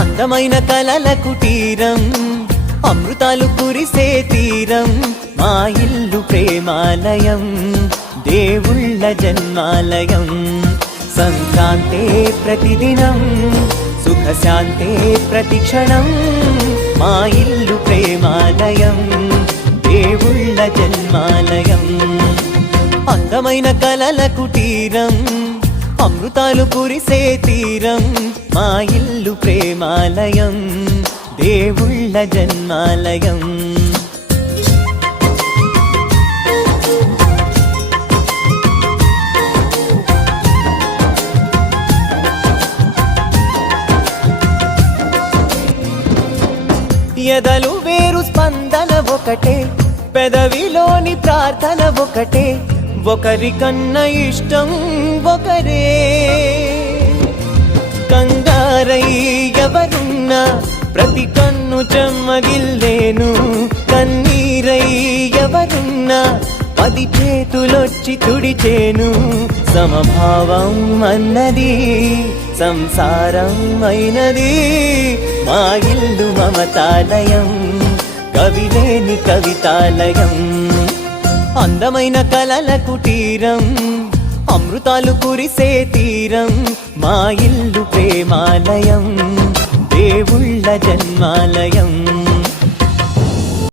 అందమైన కలల కుటీరం, అమృతాలు కురిసే తీరం, మా ఇల్లు ప్రేమాలయం, దేవుళ్ళ జన్మాలయం. సంక్రాంతే ప్రతిదినం, సుఖశాంతే ప్రతిక్షణం, మా ఇల్లు ప్రేమాలయం, దేవుళ్ళ జన్మాలయం. అందమైన కలల కుటీరం, అమృతాలు కురిసే తీరం, మా ఇల్లు ప్రేమాలయం, దేవుళ్ళ జన్మాలయం. ఎదలు వేరు స్పందన ఒకటే, పెదవిలోని ప్రార్థన ఒకటే, ఒకరికన్నా ఇష్టం ఒకరే. కంగారై ఎవరున్నా ప్రతి కన్ను చెమ్మగిల్లేను, కన్నీరై ఎవరున్నా 10 చేతులొచ్చి తుడిచేను. సమభావం అన్నది సంసారం అయినది, మా ఇల్లు మమతాలయం, కవిలేని కవితాలయం. అందమైన కలల కుటీరం, అమృతాలు కురిసే తీరం, మా ఇల్లు ప్రేమాలయం, దేవుళ్ళ జన్మాలయం.